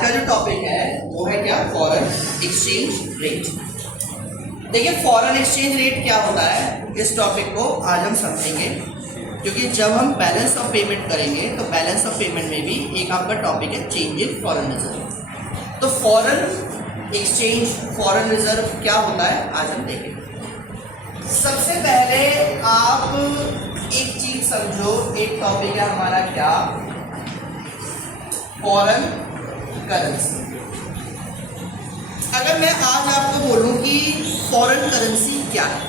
का जो टॉपिक है वो है क्या, फॉरेन एक्सचेंज रेट। देखिए फॉरेन एक्सचेंज रेट क्या होता है, इस टॉपिक को आज हम समझेंगे, क्योंकि जब हम बैलेंस ऑफ पेमेंट करेंगे तो बैलेंस ऑफ पेमेंट में भी एक आपका टॉपिक है चेंज इन फॉरेन रिजर्व। तो फॉरेन एक्सचेंज, फॉरेन रिजर्व क्या होता है आज हम देखेंगे। सबसे पहले आप एक चीज समझो, एक टॉपिक है हमारा क्या, फॉरेन करेंसी। अगर मैं आज आपको बोलूं कि फॉरेन करेंसी क्या है,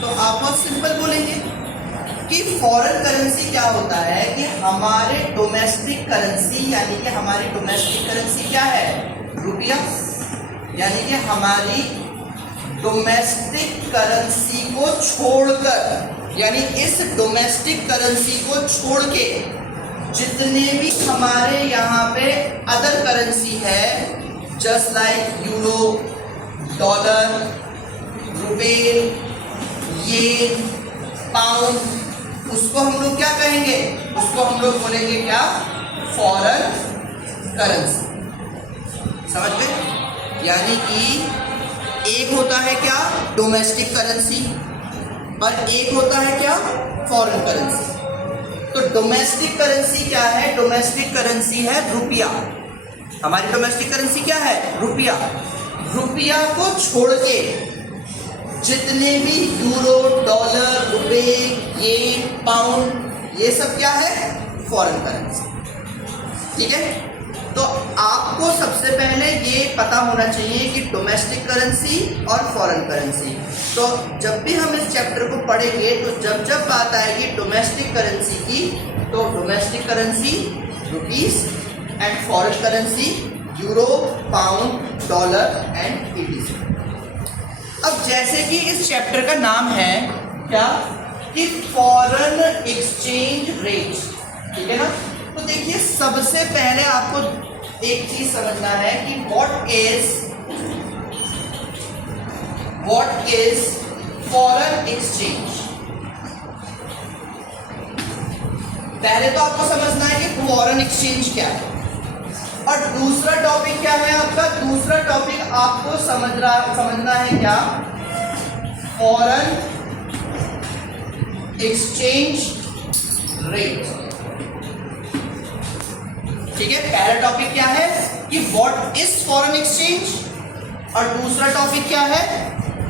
तो आप बहुत सिंपल बोलेंगे कि फॉरेन करेंसी क्या होता है कि हमारे डोमेस्टिक करेंसी, यानी कि हमारी डोमेस्टिक करेंसी क्या है, रुपया, यानी कि हमारी डोमेस्टिक करेंसी को छोड़कर, यानी इस डोमेस्टिक करेंसी को छोड़ के जितने भी हमारे यहाँ पे अदर करेंसी है, जस्ट लाइक यूरो, डॉलर, रुपए, येन, पाउंड, उसको हम लोग क्या कहेंगे, उसको हम लोग बोलेंगे क्या, फॉरेन करेंसी। समझ गए? यानी कि एक होता है क्या, डोमेस्टिक करेंसी, और एक होता है क्या, फॉरेन करेंसी। तो डोमेस्टिक करेंसी क्या है, डोमेस्टिक करेंसी है रुपया। हमारी डोमेस्टिक करेंसी क्या है, रुपया। रुपया को छोड़ के जितने भी यूरो, डॉलर, रुपए, येन, पाउंड, ये सब क्या है, फॉरेन करेंसी। ठीक है, तो आपको सबसे पहले ये पता होना चाहिए कि डोमेस्टिक करेंसी और फॉरेन करेंसी। तो जब भी हम इस चैप्टर को पढ़ेंगे तो जब जब बात आएगी डोमेस्टिक करेंसी की, तो domestic currency rupees and foreign currency euro, pound, dollar and etc. अब जैसे कि इस चैप्टर का नाम है क्या, कि फॉरेन एक्सचेंज रेट, ठीक है ना। तो देखिए सबसे पहले आपको एक चीज समझना है कि व्हाट इज फॉरेन एक्सचेंज। पहले तो आपको समझना है कि फॉरेन एक्सचेंज क्या है, और दूसरा टॉपिक क्या है आपका, दूसरा टॉपिक आपको समझना है क्या, फॉरेन एक्सचेंज रेट। ठीक है, पहला टॉपिक क्या है कि व्हाट इज फॉरेन एक्सचेंज, और दूसरा टॉपिक क्या है,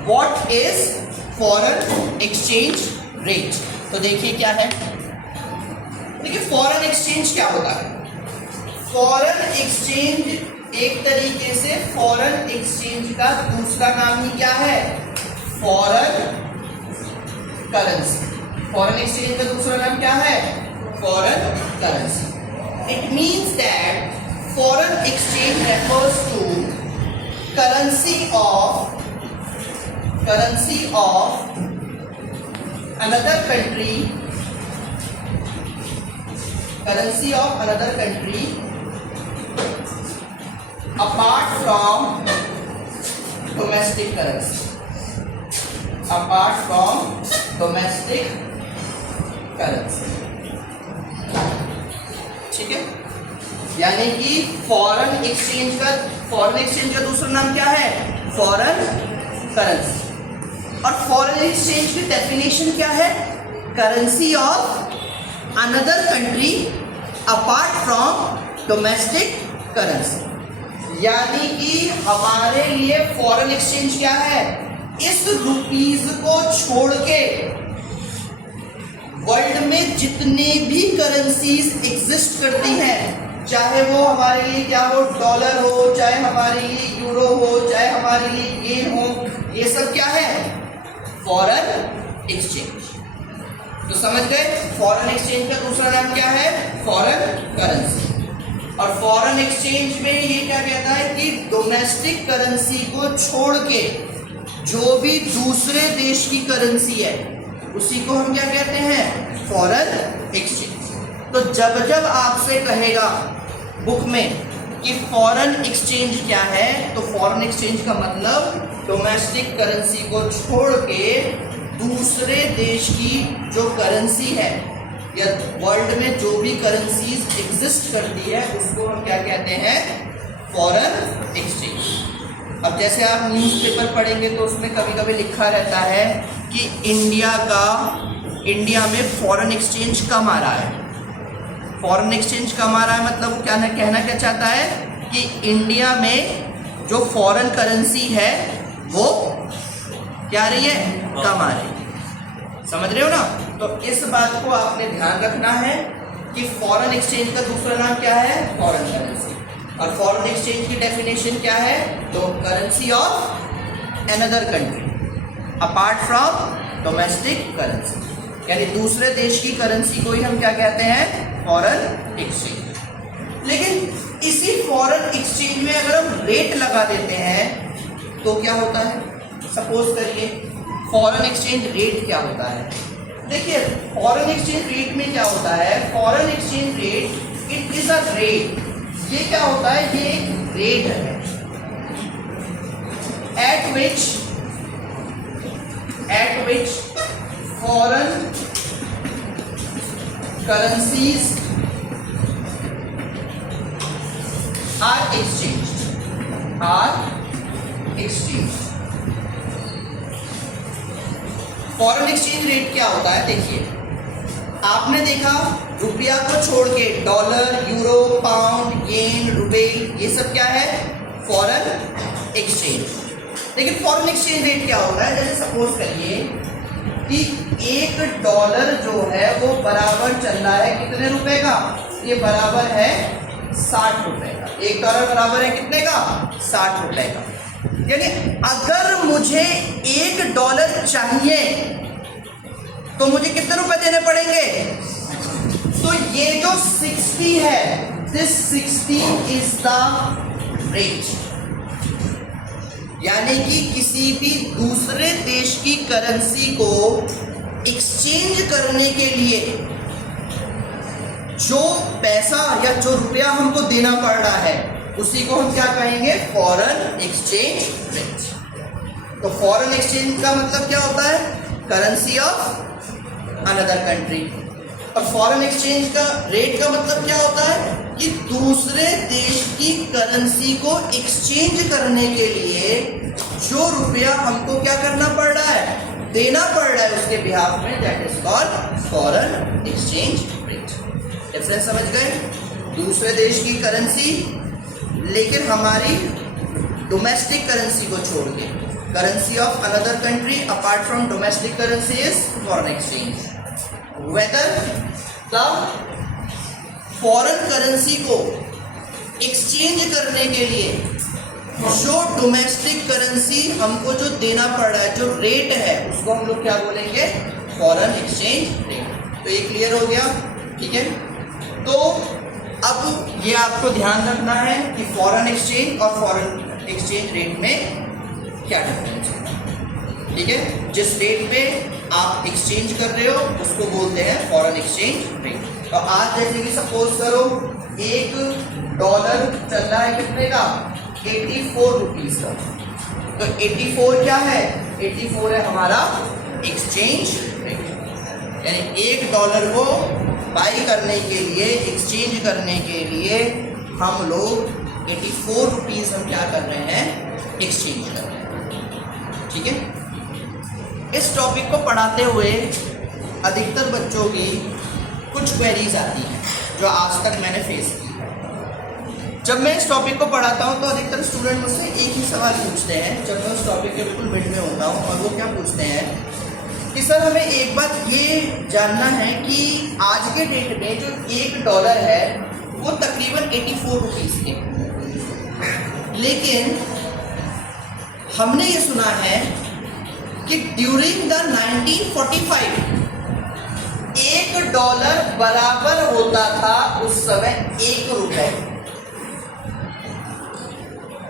what is foreign exchange rate. तो देखिए क्या है, देखिए फॉरेन एक्सचेंज क्या होता है। फॉरेन एक्सचेंज एक तरीके से फॉरेन एक्सचेंज का दूसरा नाम ही क्या है, फॉरेन करेंसी। फॉरेन एक्सचेंज का दूसरा नाम क्या है, foreign currency. It means that foreign exchange refers to currency of another country, apart from domestic currency, ठीक है। यानी कि फॉरेन एक्सचेंज का दूसरा नाम क्या है, फॉरेन करेंसी। और फॉरेन एक्सचेंज की डेफिनेशन क्या है, currency of another country apart from domestic currency. यानी कि हमारे लिए फॉरेन एक्सचेंज क्या है, इस रुपीज को छोड़ के वर्ल्ड में जितने भी करेंसीज एग्जिस्ट करती हैं, चाहे वो हमारे लिए क्या हो, डॉलर हो, चाहे हमारे लिए यूरो हो, चाहे हमारे लिए येन हो, ये सब क्या है, फॉरेन एक्सचेंज। तो समझ गए, फॉरेन एक्सचेंज का दूसरा नाम क्या है, फॉरेन करेंसी। और फॉरेन एक्सचेंज में ये क्या कहता है कि डोमेस्टिक करेंसी को छोड़ के जो भी दूसरे देश की करेंसी है उसी को हम क्या कहते हैं, फॉरेन एक्सचेंज। तो जब जब आपसे कहेगा बुक में कि फॉरेन एक्सचेंज क्या है, तो फॉरेन एक्सचेंज का मतलब डोमेस्टिक करेंसी को छोड़ के दूसरे देश की जो करेंसी है या वर्ल्ड में जो भी करेंसीज एग्जिस्ट करती है उसको हम क्या कहते हैं, फॉरेन एक्सचेंज। अब जैसे आप न्यूज़पेपर पढ़ेंगे तो उसमें कभी कभी लिखा रहता है कि इंडिया में फॉरेन एक्सचेंज कम आ रहा है। फॉरेन एक्सचेंज कम आ रहा है मतलब वो क्या कहना क्या चाहता है कि इंडिया में जो फॉरेन करेंसी है वो क्या आ रही है, कम आ रही है। समझ रहे हो ना? तो इस बात को आपने ध्यान रखना है कि फॉरेन एक्सचेंज का दूसरा नाम क्या है, फॉरेन करेंसी। और फॉरेन एक्सचेंज की डेफिनेशन क्या है, तो currency of another country apart from domestic currency, यानी दूसरे देश की करेंसी को ही हम क्या कहते हैं, फॉरेन एक्सचेंज। लेकिन इसी फॉरेन एक्सचेंज में अगर हम रेट लगा देते हैं तो क्या होता है, सपोज करिए फॉरेन एक्सचेंज रेट क्या होता है। देखिए फॉरेन एक्सचेंज रेट में क्या होता है, foreign exchange rate it is a rate. ये क्या होता है, ये एक रेट है at which foreign currencies are exchange. Foreign exchange rate क्या होता है, देखिए आपने देखा रुपया को छोड़ के डॉलर, यूरो, पाउंड, येन, रुपए, ये सब क्या है, फॉरेन एक्सचेंज। लेकिन फॉरेन एक्सचेंज रेट क्या होता है, जैसे सपोज करिए कि $1 जो है वो बराबर चल रहा है कितने रुपए का, ये बराबर है 60 रुपए का। $1 बराबर है कितने का, 60 रुपए का। यानी अगर मुझे $1 चाहिए तो मुझे कितने रुपए देने पड़ेंगे, तो ये जो 60 है, दिस 60 इज द रेट। यानी कि किसी भी दूसरे देश की करेंसी को एक्सचेंज करने के लिए जो पैसा या जो रुपया हमको देना पड़ रहा है उसी को हम क्या कहेंगे, फॉरेन एक्सचेंज रेट। तो फॉरेन एक्सचेंज का मतलब क्या होता है, करेंसी ऑफ अनदर कंट्री। और फॉरेन एक्सचेंज का रेट का मतलब क्या होता है कि दूसरे देश की करेंसी को एक्सचेंज करने के लिए जो रुपया हमको क्या करना पड़ रहा है, देना पड़ रहा है उसके बिहाफ में, that is called foreign exchange rate. Difference समझ गए? दूसरे देश की करेंसी लेकिन हमारी डोमेस्टिक करेंसी को छोड़ के, currency of another country apart from domestic currency is foreign exchange. Whether the foreign currency को एक्सचेंज करने के लिए जो डोमेस्टिक करेंसी हमको जो देना पड़ रहा है, जो रेट है, उसको हम लोग क्या बोलेंगे, फॉरेन एक्सचेंज रेट। तो ये क्लियर हो गया, ठीक है? तो अब ये आपको ध्यान रखना है कि फॉरेन एक्सचेंज और फॉरेन एक्सचेंज रेट में क्या डिफरेंस है, ठीक है? जिस रेट पे आप एक्सचेंज कर रहे हो उसको बोलते हैं फॉरेन एक्सचेंज रेट। तो आज जैसे कि सपोज करो $1 चल रहा है कितने का, 84 रुपीज का। तो 84 क्या है, 84 है हमारा एक्सचेंज रेट। यानी $1 को बाई करने के लिए, एक्सचेंज करने के लिए हम लोग 84 रुपीज हम क्या कर रहे हैं, एक्सचेंज कर रहे हैं, ठीक है? इस टॉपिक को पढ़ाते हुए अधिकतर बच्चों की कुछ क्वेरीज आती हैं जो आज तक मैंने फेस की। जब मैं इस टॉपिक को पढ़ाता हूं तो अधिकतर स्टूडेंट मुझसे एक ही सवाल पूछते हैं जब मैं उस टॉपिक के बिल्कुल मिड में होता हूं, और वो क्या पूछते हैं कि सर हमें एक बात ये जानना है कि आज के डेट में जो $1 है वो तकरीबन 84 रुपीज़ के, लेकिन हमने ये सुना है कि ड्यूरिंग द 1945 $1 बराबर होता था उस समय ₹1।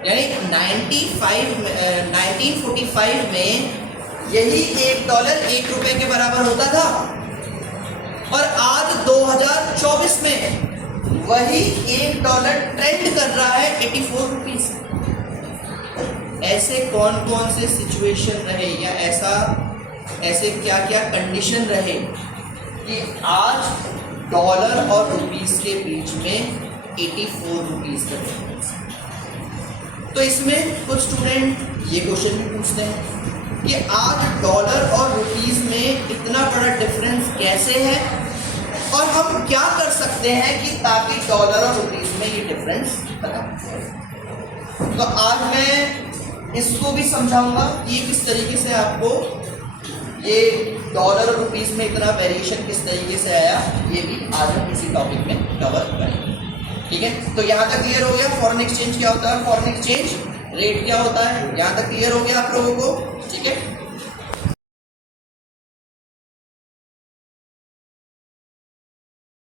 यानी 1945 में यही $1 ₹1 के बराबर होता था, और आज 2024 में वही $1 ट्रेंड कर रहा है 84 रुपीज। ऐसे कौन कौन से सिचुएशन रहे या ऐसे क्या क्या कंडीशन रहे कि आज डॉलर और रुपीस के बीच में 84 रुपीस का डिफरेंस है। तो इसमें कुछ स्टूडेंट ये क्वेश्चन भी पूछते हैं कि आज डॉलर और रुपीस में इतना बड़ा डिफरेंस कैसे है और हम क्या कर सकते हैं कि ताकि डॉलर और रुपीस में ये डिफरेंस खत्म हो। तो आज मैं इसको भी समझाऊंगा कि किस तरीके से आपको ये डॉलर और रुपीस में इतना वेरिएशन किस तरीके से आया, ये भी आज हम इसी टॉपिक में कवर करेंगे। ठीक है, तो यहाँ तक क्लियर हो गया फॉरेन एक्सचेंज क्या होता है, फॉरेन एक्सचेंज रेट क्या होता है, यहाँ तक क्लियर हो गया आप लोगों को। ठीक है,